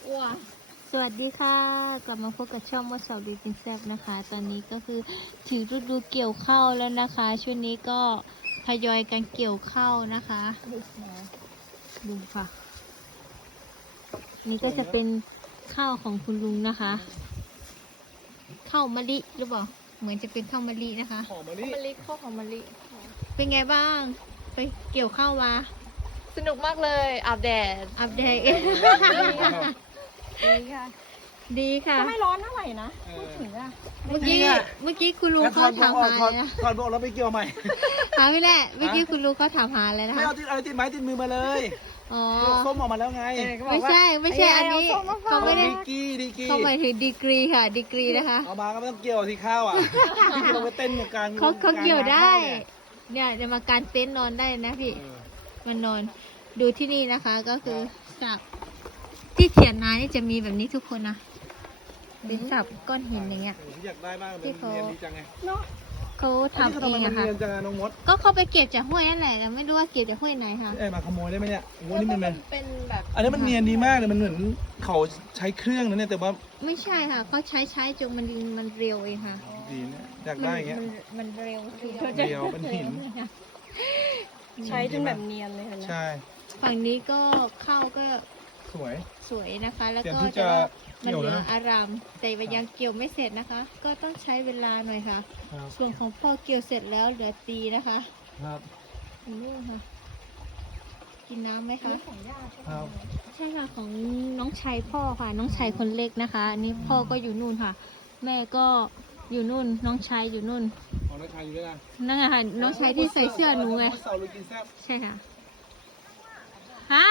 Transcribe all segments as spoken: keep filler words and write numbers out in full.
กลัวสวัสดีค่ะกลับมาพบกับช่องมดสาวดีกินแซ่บนะคะตอนนี้ก็คือถึงฤดูเกี่ยวข้าวแล้วนะคะช่วงนี้ก็ทยอยกันเกี่ยวข้าวนะคะดูค่ะนี่ก็จะเป็นข้าวของคุณลุงนะคะข้าวมะลิหรือเปล่าเหมือนจะเป็นข้าวมะลินะคะหอมมะลิมะลิข้าวหอมมะลิเป็นไงบ้างไปเกี่ยวข้าวมาสนุกมากเลยอาบแดดอัปเดตดีค่ะดีค่ะก็ไม่ร้อนเท่าไหร่นะพูดถึงอะเมื่อกี้เมื่อกี้คุณลุงเขาถามหาเลยนะถอดบอกแล้วไปเกี่ยวใหม่ถามไม่แหละเมื่อกี้คุณลุงเขาถามหาเลยนะไม่คะเอาติดอะไรติดไม้ติดมือมาเลยอ๋อส้มออกมาแล้วไงไม่ใช่ไม่ใช่อันนี้เขาไม่ได้ดีกีดีกีเขาหมายถึงดีกรีค่ะดีกรีนะคะเอามาก็ไม่ต้องเกี่ยวที่ข้าวอ่ะเราไปเต้นกับการเขาเขาเกี่ยวได้เนี่ยจะมาการเต็นท์นอนได้นะพี่มันนอนดูที่นี่นะคะก็คือสับที่เถียนนานี่จะมีแบบนี้ทุกคนนะเป็นสับก้อนหินอย่างเงี้ยอยากได้มากเลยเรียนดีจังไงเนาะเขาทำเองอะค่ะเรียนจังน้องมดก็เขาไปเก็บจากห้วยนั่นแหละแต่ไม่รู้ว่าเก็บจากห้วยไหนค่ะเอ้มาขโมยได้ไหมเนี่ยโอ้นี่มันเป็นแบบอันนี้มันเนียนดีมากเลยมันเหมือนเขาใช้เครื่องนะเนี่ยแต่ว่าไม่ใช่ค่ะเขาใช้ใช้จนมันมันเร็วเองค่ะดีเนี่ยอยากได้อย่างเงี้ยมันมันเร็วทีเดียวเป็นหินใช้จนแบบเนียนเลยเห็นไหมใช่ฝั่งนี้ก็ข้าวก็สวยสวยนะคะ แล้วเตรียมก็ที่จะจะว่ามันเกี่ยวเหลืแล้อวอาราม แต่ว่ายังเกี่ยวไม่เสร็จนะคะ ก็ต้องใช้เวลาหน่อยค่ะครับส่วนของพ่อเกี่ยวเสร็จแล้วเหลือตีนะคะครับนี่ค่ะ กินน้ำไหมคะของญาติใช่ไหมครับใช่ค่ะของน้องชายพ่อค่ะ น้องชายคนเล็กนะคะอันนี้พ่อก็อยู่นู่นค่ะ แม่ก็อยู่นู่น น้องชายอยู่นู่นอ๋อน้องชายอยู่ด้วยกันนั่นไงค่ะน้องชายที่ใส่เสื้อหนูไงเสาร์ลูกกินแซ่บใช่ค่ะ ฮะ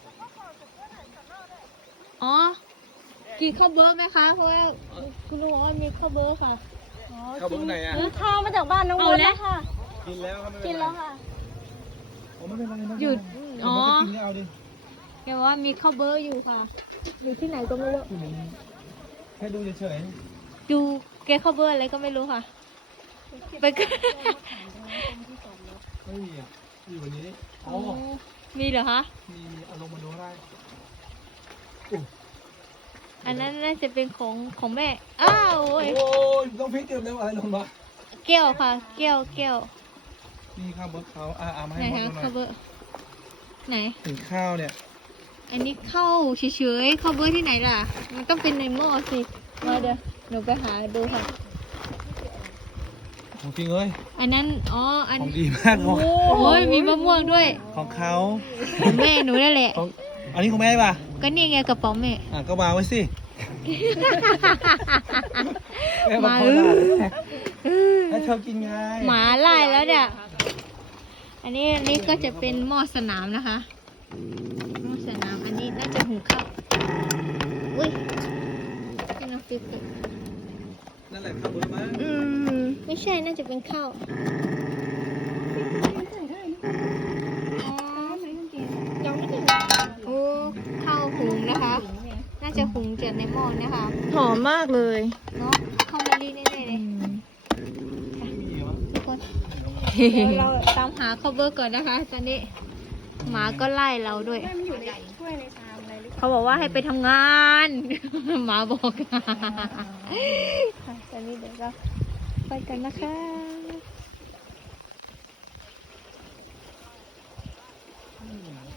อ๋อ กินข้าวเบอร์ไหมคะ เพราะว่าคุณลุงบอกว่ามีข้าวเบอร์ค่ะเขาเบิ้งไหนอ่ะซื้อข้าวมาจากบ้านน้องมเอาดแล้วนะค่ะกินแล้วครับไม่เป็กินนไรแล้วค่ะอ๋อไม่เป็นไรนะหยุดอ๋อกินก็เอาดิแกว่ามีข้าวเบอร์อยู่ค่ะ อยู่ที่ไหนก็ไม่รู้แค่ดูเฉยดูแกข้าวเบอร์อะไรก็ไม่รู้ค่ะ ไปกันๆไม่มีอ่ะอยู่วันนี้อ๋อมีเหรอคะมีเอาลงมาดูได้อันนั้นน่าจะเป็นของของแม่ อ้าวโอ้ยโอ้ยต้องพลิกเก็บเร็วอะไรลงมาแก้วค่ะ แก้วแก้วนี่ข้าวเบิร์ดเขาอ่าเอามาไหนให้พ่อคะดูหน่ข้าวเบออย ร์ไหนถึงข้าวเนี่ยอันนี้ข้าวเฉยๆข้าวเบอร์ที่ไหนล่ะ มันต้องเป็นในหม้อสิ มาเดี๋ยวหนูไปหาดูค่ะของจริงเลยอันนั้น อ๋อ อันของดีมากของโอ้ยมีมะม่วงด้วยของเขาของแม่หนูนั่นแหละของอันนี้ของแม่ป่ะก็นี่ไงกระป๋องแม่อ่ะก็วางไว้สิแม่หบอกมาเขาอื้ด่าอให้เธอกินไงหมาไล่แล้วเนี่ย อันนี้อันนี้ก็จะเป็นหม้อสนามนะคะ หม้อสนาม อันนี้น่าจะหุงข้าว อุ้ยนี่น้ำพริกอีกนั่นแหละข้าวเบิร์ดมาอืม ไม่ใช่ น่าจะเป็นข้าว อ๋อยังไม่ถึงโอ้ข้าวหุงนะคะ น่าจะหุงจากในหม้อนะคะหอมมากเลยเนาะข้าวมะลิแน่ๆเลยไม่มีวะทุกคน เดี๋ยวเราตามหาข้าวเบอร์ก่อนนะคะ ตอนนี้หมาก็ไล่เราด้วยแม่มันอยู่ในถ้วยในชามอะไรหรือเปล่าเขาบอกว่าให้ไปทำงาน หมาบอกค่ะตอนนี้เดี๋ยวเราไปกันนะคะ